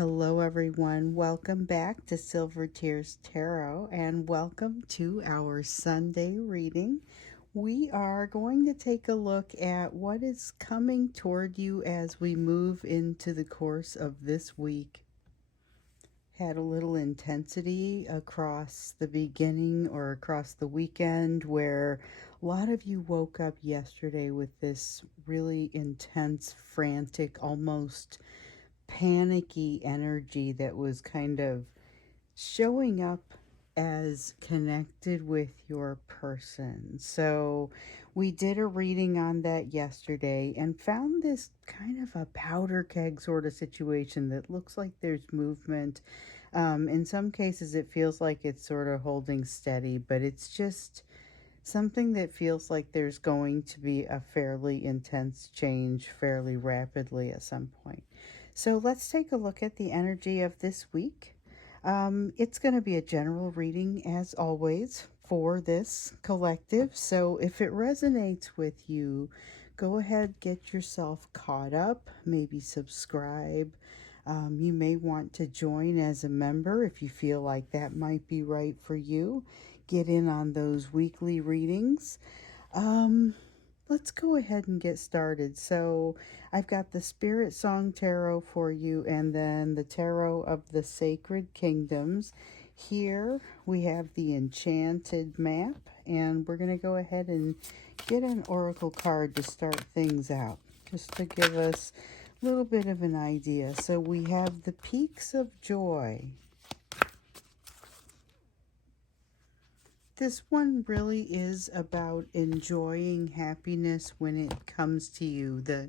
Hello, everyone. Welcome back to Silver Tears Tarot and welcome to our Sunday reading. We are going to take a look at what is coming toward you as we move into the course of this week. Had a little intensity across the beginning or across the weekend where a lot of you woke up yesterday with this really intense, frantic, almost panicky energy that was kind of showing up as connected with your person. So we did a reading on that yesterday and found this kind of a powder keg sort of situation that looks like there's movement. In some cases, it feels like it's sort of holding steady, but it's just something that feels like there's going to be a fairly intense change fairly rapidly at some point. So let's take a look at the energy of this week. It's going to be a general reading, as always, for this collective. So if it resonates with you, go ahead, get yourself caught up, maybe subscribe. You may want to join as a member if you feel like that might be right for you. Get in on those weekly readings. Let's go ahead and get started. So I've got the Spirit Song Tarot for you and then the Tarot of the Sacred Kingdoms. Here we have the Enchanted Map, and we're going to go ahead and get an oracle card to start things out, just to give us a little bit of an idea. So we have the Peaks of Joy. This one really is about enjoying happiness when it comes to you, the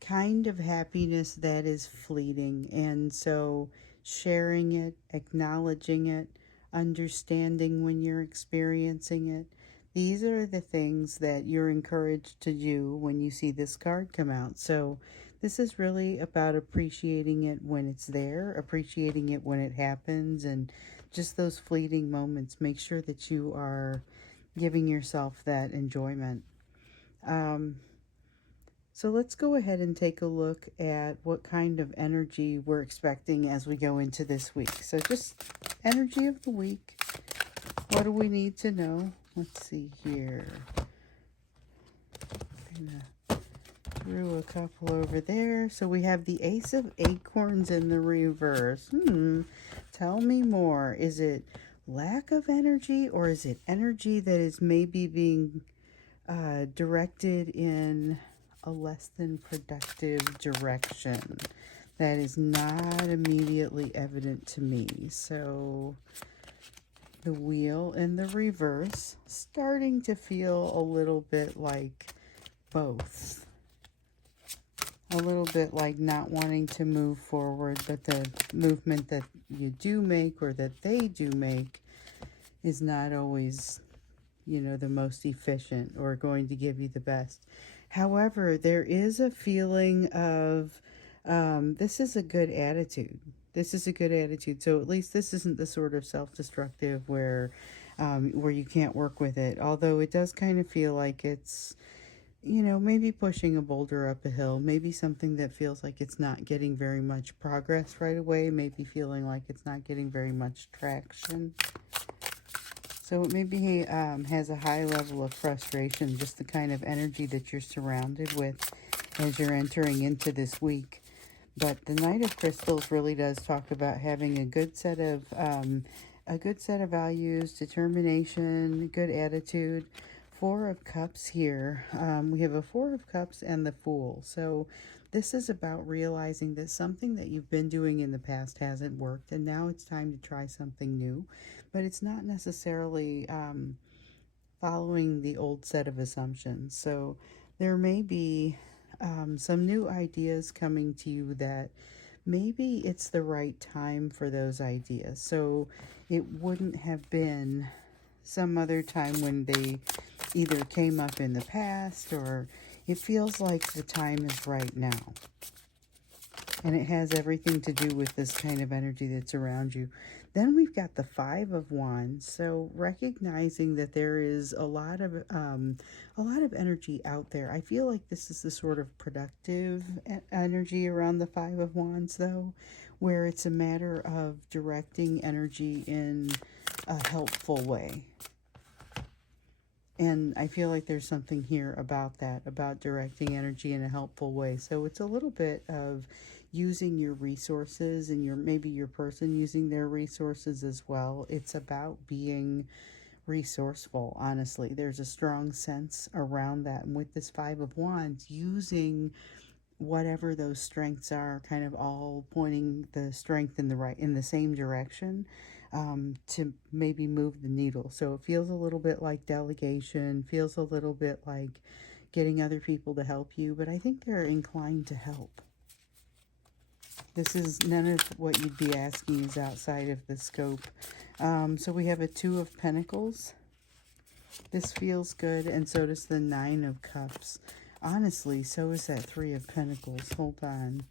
kind of happiness that is fleeting. And so sharing it, acknowledging it, understanding when you're experiencing it. These are the things that you're encouraged to do when you see this card come out. So this is really about appreciating it when it's there, appreciating it when it happens, and just those fleeting moments. Make sure that you are giving yourself that enjoyment. So let's go ahead and take a look at what kind of energy we're expecting as we go into this week. So just energy of the week. What do we need to know? Let's see here. Threw a couple over there. So we have the Ace of Acorns in the reverse. Tell me more. Is it lack of energy, or is it energy that is maybe being directed in a less than productive direction? That is not immediately evident to me. So the Wheel in the reverse, starting to feel a little bit like both. A little bit like not wanting to move forward, but the movement that you do make or that they do make is not always, the most efficient or going to give you the best. However, there is a feeling of this is a good attitude. This is a good attitude. So at least this isn't the sort of self-destructive where you can't work with it. Although it does kind of feel like it's, maybe pushing a boulder up a hill, maybe something that feels like it's not getting very much progress right away, maybe feeling like it's not getting very much traction. So it maybe has a high level of frustration, just the kind of energy that you're surrounded with as you're entering into this week. But the Knight of Crystals really does talk about having a good set of values, determination, good attitude. Four of Cups here. We have a Four of Cups and the Fool. So this is about realizing that something that you've been doing in the past hasn't worked, and now it's time to try something new. But it's not necessarily following the old set of assumptions. So there may be some new ideas coming to you that maybe it's the right time for those ideas. So it wouldn't have been some other time when they either came up in the past, or it feels like the time is right now. And it has everything to do with this kind of energy that's around you. Then we've got the Five of Wands. So recognizing that there is a lot of energy out there. I feel like this is the sort of productive energy around the Five of Wands, though, where it's a matter of directing energy in a helpful way. And I feel like there's something here about that, about directing energy in a helpful way. So it's a little bit of using your resources and maybe your person using their resources as well. It's about being resourceful, honestly. There's a strong sense around that. And with this Five of Wands, using whatever those strengths are, kind of all pointing the strength in the same direction, to maybe move the needle. So it feels a little bit like delegation, feels a little bit like getting other people to help you, but I think they're inclined to help. This is none of what you'd be asking is outside of the scope. So we have a Two of Pentacles. This feels good, and so does the Nine of Cups. Honestly, so is that Three of Pentacles. Hold on.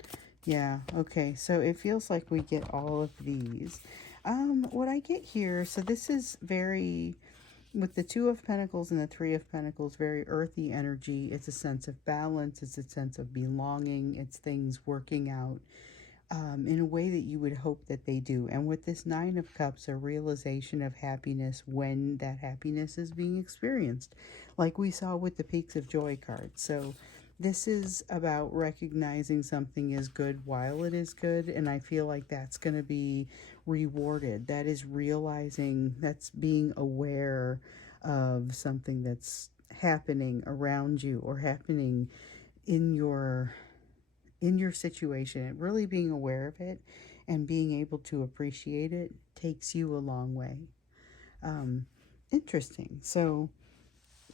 Yeah, okay, so it feels like we get all of these. What I get here, so this is very, with the Two of Pentacles and the Three of Pentacles, very earthy energy. It's a sense of balance. It's a sense of belonging. It's things working out in a way that you would hope that they do. And with this Nine of Cups, a realization of happiness when that happiness is being experienced, like we saw with the Peaks of Joy card. So this is about recognizing something is good while it is good, and I feel like that's going to be rewarded. That is realizing, that's being aware of something that's happening around you or happening in your situation, and really being aware of it and being able to appreciate it takes you a long way. Interesting. So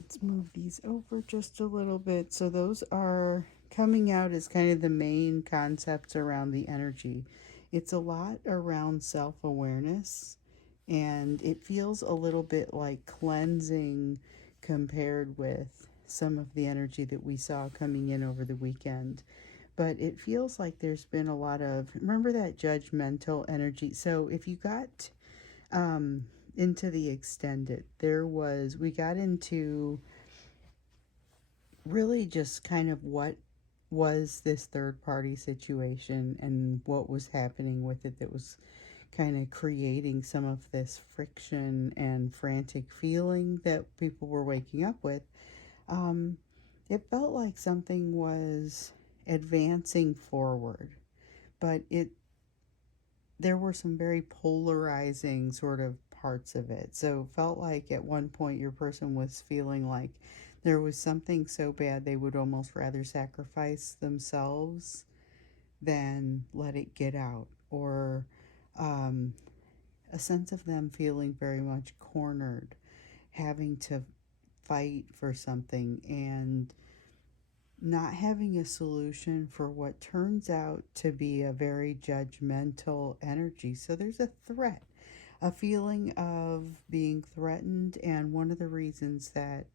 let's move these over just a little bit. So those are coming out as kind of the main concepts around the energy. It's a lot around self-awareness, and it feels a little bit like cleansing compared with some of the energy that we saw coming in over the weekend. But it feels like there's been a lot of, remember that judgmental energy. So if you got into the extended, we got into really just kind of what was this third party situation and what was happening with it that was kind of creating some of this friction and frantic feeling that people were waking up with. It felt like something was advancing forward, but there were some very polarizing sort of parts of it. So it felt like at one point your person was feeling like there was something so bad they would almost rather sacrifice themselves than let it get out, or um, a sense of them feeling very much cornered, having to fight for something and not having a solution for what turns out to be a very judgmental energy. So there's a threat, a feeling of being threatened, and one of the reasons that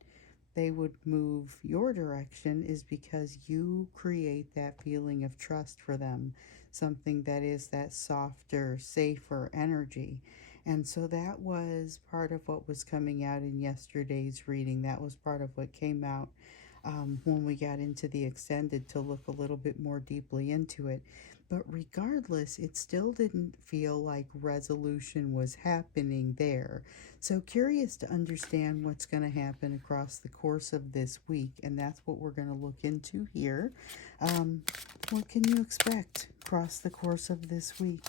they would move your direction is because you create that feeling of trust for them, something that is that softer, safer energy. And so that was part of what was coming out in yesterday's reading. That was part of what came out when we got into the extended to look a little bit more deeply into it. But regardless, it still didn't feel like resolution was happening there. So curious to understand what's going to happen across the course of this week, and that's what we're going to look into here. What can you expect across the course of this week?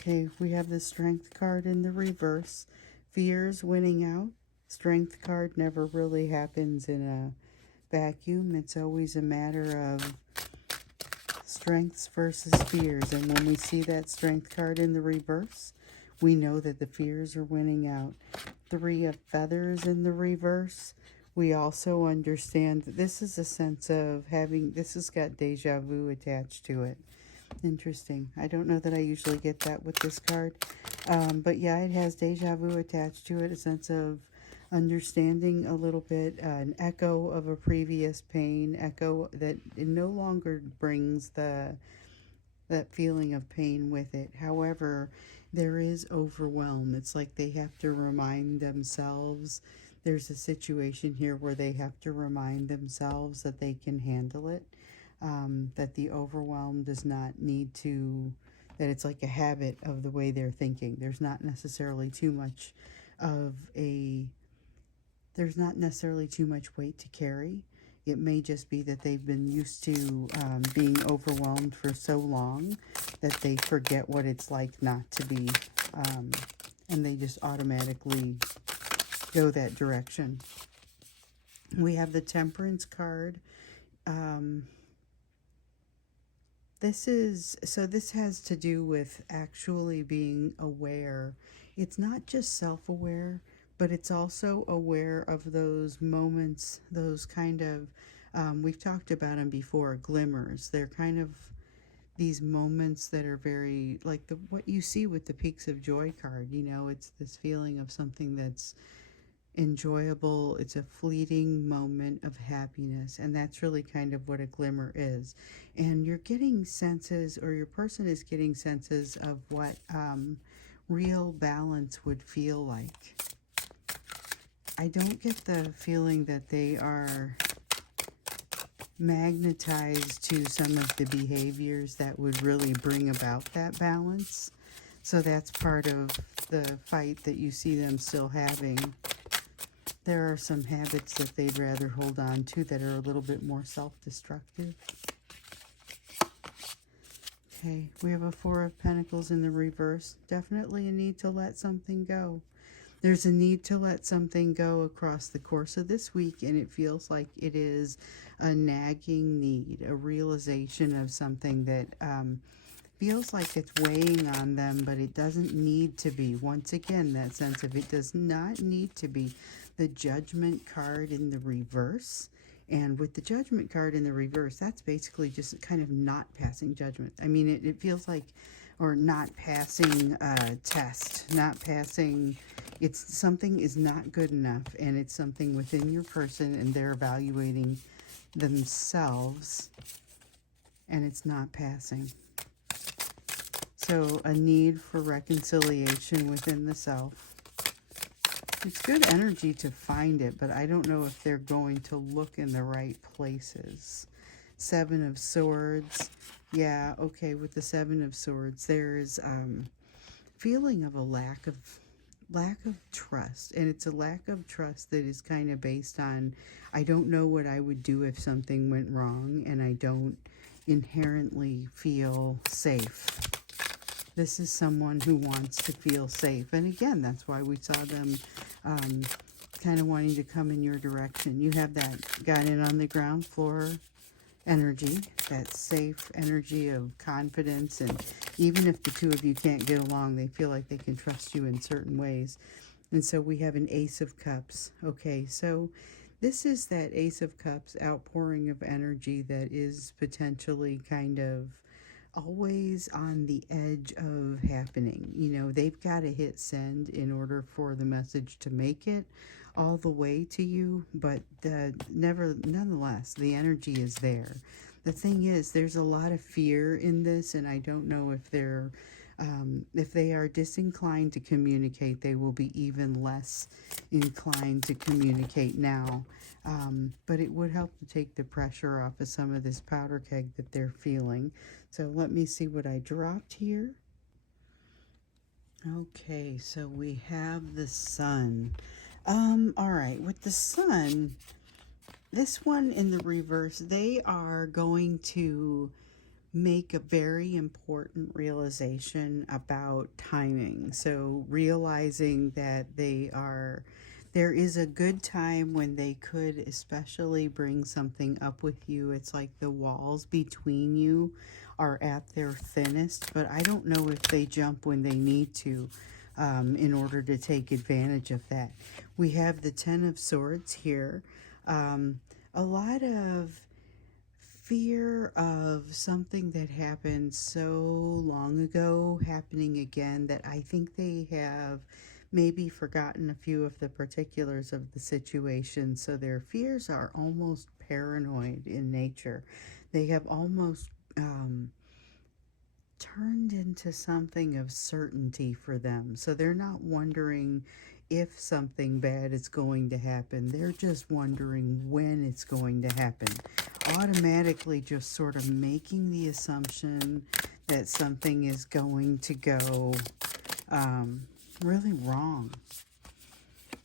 Okay, we have the Strength card in the reverse. Fears winning out. Strength card never really happens in a vacuum. It's always a matter of strengths versus fears. And when we see that Strength card in the reverse, we know that the fears are winning out. Three of Feathers in the reverse. We also understand that this is a sense of having, this has got deja vu attached to it. Interesting. I don't know that I usually get that with this card. But yeah, it has deja vu attached to it, a sense of understanding a little bit, an echo of a previous pain, echo that it no longer brings that feeling of pain with it. However, there is overwhelm. It's like they have to remind themselves. There's a situation here where they have to remind themselves that they can handle it. that the overwhelm does not need to, that it's like a habit of the way they're thinking. There's not necessarily too much of a, there's not necessarily too much weight to carry. It may just be that they've been used to being overwhelmed for so long that they forget what it's like not to be, um, and they just automatically go that direction. We have the Temperance card. Um, this has to do with actually being aware. It's not just self-aware, but it's also aware of those moments, those kind of, we've talked about them before, glimmers. They're kind of these moments that are very like the what you see with the Peaks of Joy card. It's this feeling of something that's enjoyable. It's a fleeting moment of happiness, and that's really kind of what a glimmer is. And you're getting senses, or your person is getting senses of what real balance would feel like. I don't get the feeling that they are magnetized to some of the behaviors that would really bring about that balance. So that's part of the fight that you see them still having. There are some habits that they'd rather hold on to that are a little bit more self-destructive. Okay, we have a Four of Pentacles in the reverse. Definitely a need to let something go. There's a need to let something go across the course of this week, and it feels like it is a nagging need, a realization of something that feels like it's weighing on them, but it doesn't need to be. Once again, that sense of it does not need to be. The Judgment card in the reverse. And with the Judgment card in the reverse, that's basically just kind of not passing judgment. I mean, it feels like, or not passing a test, not passing, it's something is not good enough, and it's something within your person, and they're evaluating themselves, and it's not passing. So a need for reconciliation within the self. It's good energy to find it, but I don't know if they're going to look in the right places. Seven of Swords. Yeah, okay, with the Seven of Swords, there's feeling of a lack of trust, and it's a lack of trust that is kind of based on, I don't know what I would do if something went wrong, and I don't inherently feel safe. This is someone who wants to feel safe. And again, that's why we saw them kind of wanting to come in your direction. You have that got in on the ground floor energy, that safe energy of confidence. And even if the two of you can't get along, they feel like they can trust you in certain ways. And so we have an Ace of Cups. Okay, so this is that Ace of Cups outpouring of energy that is potentially kind of always on the edge of happening. They've got to hit send in order for the message to make it all the way to you, but nonetheless, the energy is there. The thing is, there's a lot of fear in this, and I don't know if if they are disinclined to communicate, they will be even less inclined to communicate now. But it would help to take the pressure off of some of this powder keg that they're feeling. So let me see what I dropped here. Okay, so we have the Sun. All right, with the Sun, this one in the reverse, they are going to make a very important realization about timing. So realizing that there is a good time when they could especially bring something up with you. It's like the walls between you are at their thinnest, but I don't know if they jump when they need to in order to take advantage of that. We have the Ten of Swords here. A lot of fear of something that happened so long ago happening again, that I think they have maybe forgotten a few of the particulars of the situation. So their fears are almost paranoid in nature. They have almost turned into something of certainty for them. So they're not wondering if something bad is going to happen. They're just wondering when it's going to happen. automatically just sort of making the assumption that something is going to go um, really wrong.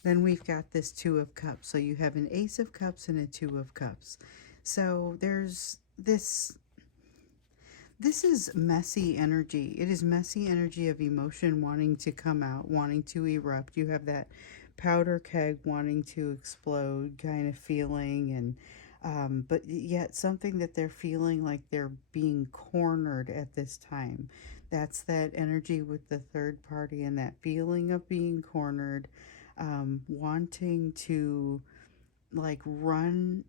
Then we've got this Two of Cups. So you have an Ace of Cups and a Two of Cups. So there's this is messy energy. It is messy energy of emotion wanting to come out, wanting to erupt. You have that powder keg wanting to explode kind of feeling, and but yet something that they're feeling like they're being cornered at this time. That's that energy with the third party and that feeling of being cornered, wanting to like run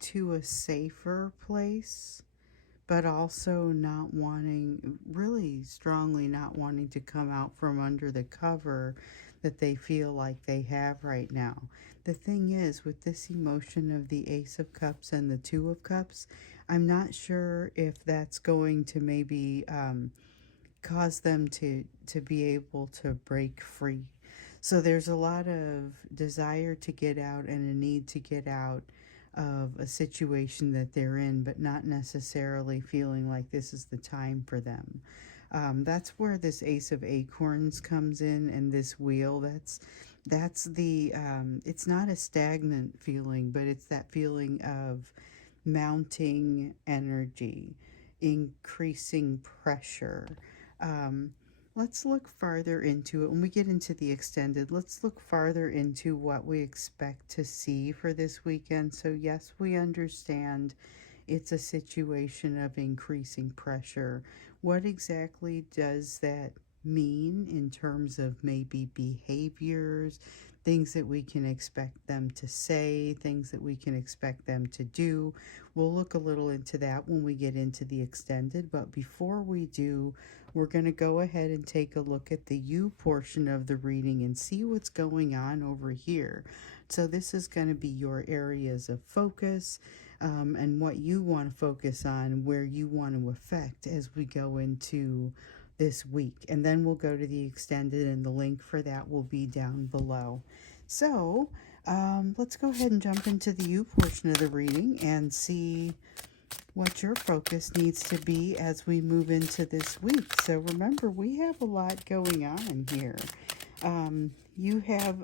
to a safer place, but also not wanting, really strongly not wanting to come out from under the cover that they feel like they have right now. The thing is, with this emotion of the Ace of Cups and the Two of Cups, I'm not sure if that's going to maybe cause them to be able to break free. So there's a lot of desire to get out and a need to get out of a situation that they're in, but not necessarily feeling like this is the time for them. That's where this Ace of Acorns comes in, and this wheel. That's the. It's not a stagnant feeling, but it's that feeling of mounting energy, increasing pressure. Um, let's look farther into it. When we get into the extended, let's look farther into what we expect to see for this weekend. So, yes, we understand it's a situation of increasing pressure. What exactly does that mean in terms of maybe behaviors, things that we can expect them to say, things that we can expect them to do? We'll look a little into that when we get into the extended, but before we do, we're going to go ahead and take a look at the you portion of the reading and see what's going on over here. So this is going to be your areas of focus, and what you want to focus on, where you want to affect as we go into this week. And then we'll go to the extended, and the link for that will be down below. So let's go ahead and jump into the you portion of the reading and see what your focus needs to be as we move into this week. So remember, we have a lot going on here. You have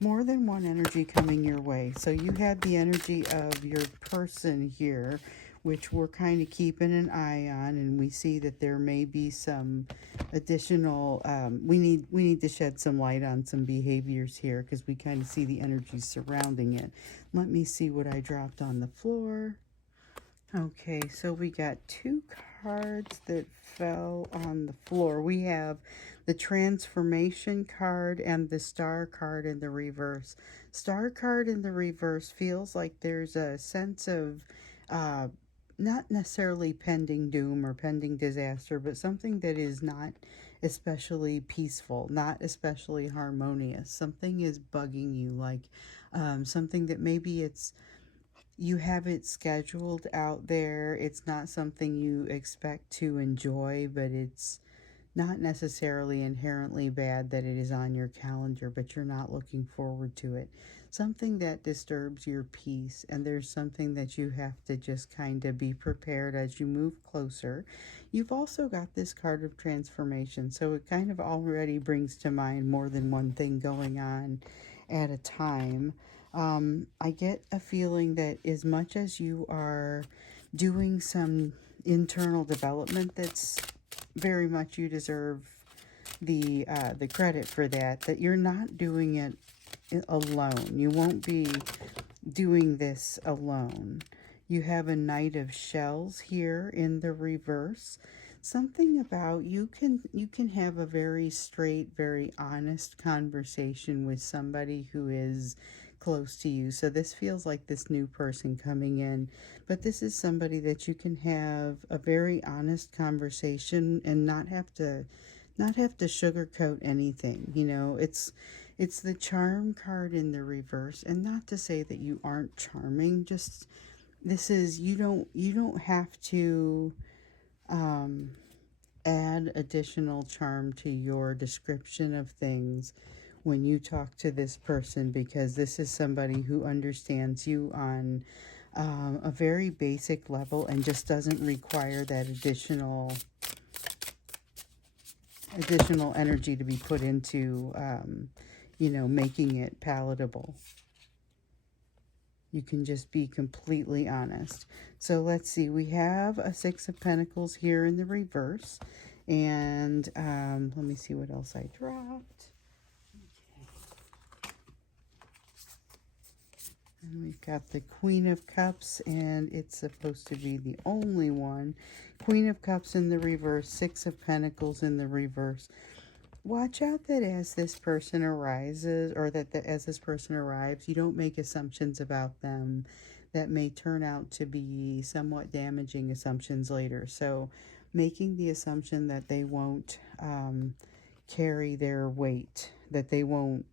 more than one energy coming your way. So you have the energy of your person here, which we're kind of keeping an eye on, and we see that there may be some additional. We need to shed some light on some behaviors here because we kind of see the energy surrounding it. Let me see what I dropped on the floor. Okay, so we got two cards that fell on the floor. We have the transformation card and the star card in the reverse. Star card in the reverse feels like there's a sense of uh, not necessarily pending doom or pending disaster, but something that is not especially peaceful, not especially harmonious. Something is bugging you, like something that maybe you have it scheduled out there. It's not something you expect to enjoy, but it's not necessarily inherently bad that it is on your calendar, but you're not looking forward to it. Something that disturbs your peace, and there's something that you have to just kind of be prepared as you move closer. You've also got this card of transformation, so it kind of already brings to mind more than one thing going on at a time. I get a feeling that as much as you are doing some internal development, that's very much you deserve the credit for that. That you're not doing it alone. You won't be doing this alone. You have a Knight of Shells here in the reverse. Something about you can have a very straight, very honest conversation with somebody who is close to you. So this feels like this new person coming in, but this is somebody that you can have a very honest conversation and not have to sugarcoat anything. It's the charm card in the reverse, and not to say that you aren't charming, just this is you don't have to add additional charm to your description of things when you talk to this person, because this is somebody who understands you on a very basic level, and just doesn't require that additional energy to be put into, making it palatable. You can just be completely honest. So let's see, we have a Six of Pentacles here in the reverse. And let me see what else I dropped. And we've got the Queen of Cups, and it's supposed to be the only one. Queen of Cups in the reverse, Six of Pentacles in the reverse. Watch out that as this person arises, or as this person arrives, you don't make assumptions about them that may turn out to be somewhat damaging assumptions later. So making the assumption that they won't carry their weight, that they won't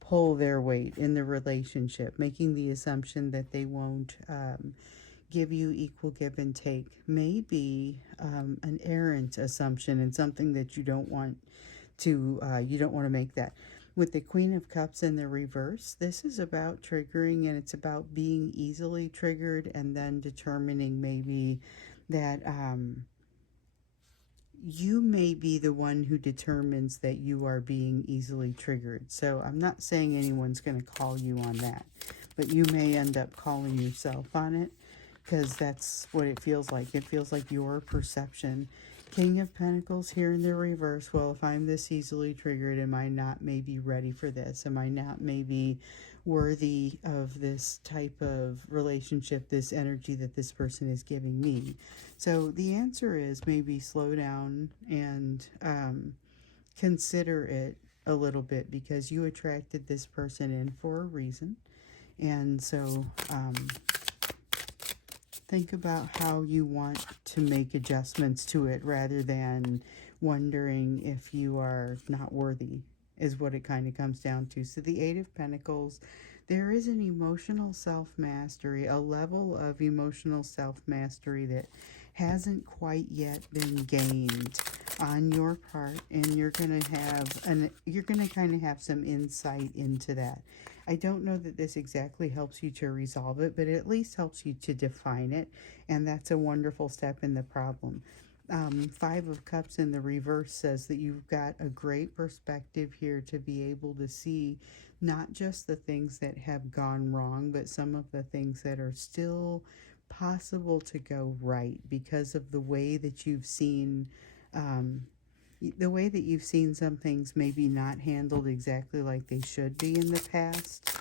pull their weight in the relationship, making the assumption that they won't give you equal give and take may be an errant assumption, and something that you don't want to make that. With the Queen of Cups in the reverse, this is about triggering, and it's about being easily triggered, and then determining maybe that you may be the one who determines that you are being easily triggered. So I'm not saying anyone's going to call you on that, but you may end up calling yourself on it, because that's what it feels like. It feels like your perception. King of Pentacles here in the reverse. Well, if I'm this easily triggered, am I not maybe ready for this? Am I not maybe worthy of this type of relationship, this energy that this person is giving me? So the answer is maybe slow down and consider it a little bit, because you attracted this person in for a reason. And so think about how you want to make adjustments to it, rather than wondering if you are not worthy, is what it kind of comes down to. So the Eight of Pentacles, there is an emotional self-mastery, a level of emotional self-mastery that hasn't quite yet been gained on your part, and you're going to kind of have some insight into that. I don't know that this exactly helps you to resolve it, but it at least helps you to define it, and that's a wonderful step in the problem. Five of Cups in the reverse says that you've got a great perspective here to be able to see not just the things that have gone wrong, but some of the things that are still possible to go right, because of the way that you've seen some things maybe not handled exactly like they should be in the past.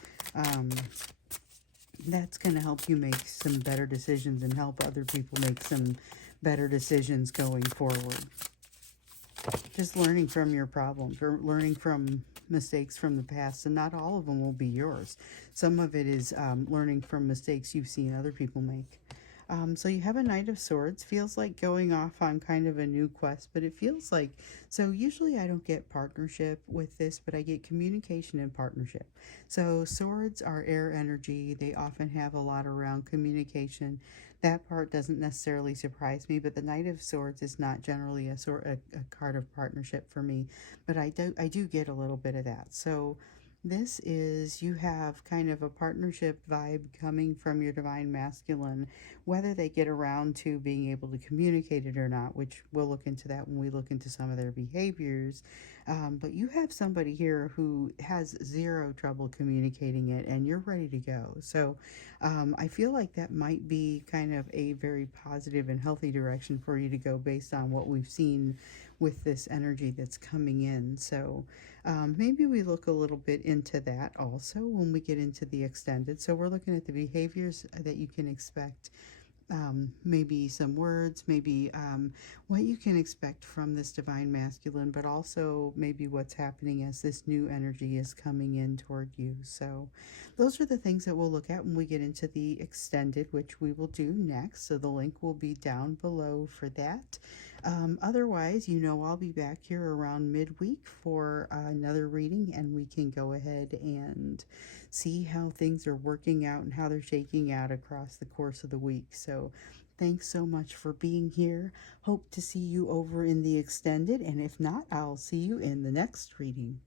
That's going to help you make some better decisions, and help other people make some better decisions going forward. Just learning from your problems, or learning from mistakes from the past, and not all of them will be yours. Some of it is learning from mistakes you've seen other people make. So you have a Knight of Swords. Feels like going off on kind of a new quest, but it feels like, so usually I don't get partnership with this, but I get communication and partnership. So swords are air energy. They often have a lot around communication. That part doesn't necessarily surprise me, but the Knight of Swords is not generally a card of partnership for me, but I do get a little bit of that. So this is, you have kind of a partnership vibe coming from your divine masculine, whether they get around to being able to communicate it or not, which we'll look into that when we look into some of their behaviors. But you have somebody here who has zero trouble communicating it, and you're ready to go. So I feel like that might be kind of a very positive and healthy direction for you to go, based on what we've seen with this energy that's coming in. So maybe we look a little bit into that also when we get into the extended. So we're looking at the behaviors that you can expect, maybe some words, maybe what you can expect from this divine masculine, but also maybe what's happening as this new energy is coming in toward you. So those are the things that we'll look at when we get into the extended, which we will do next. So the link will be down below for that. Otherwise, I'll be back here around midweek for another reading, and we can go ahead and see how things are working out and how they're shaking out across the course of the week. So thanks so much for being here. Hope to see you over in the extended, and if not, I'll see you in the next reading.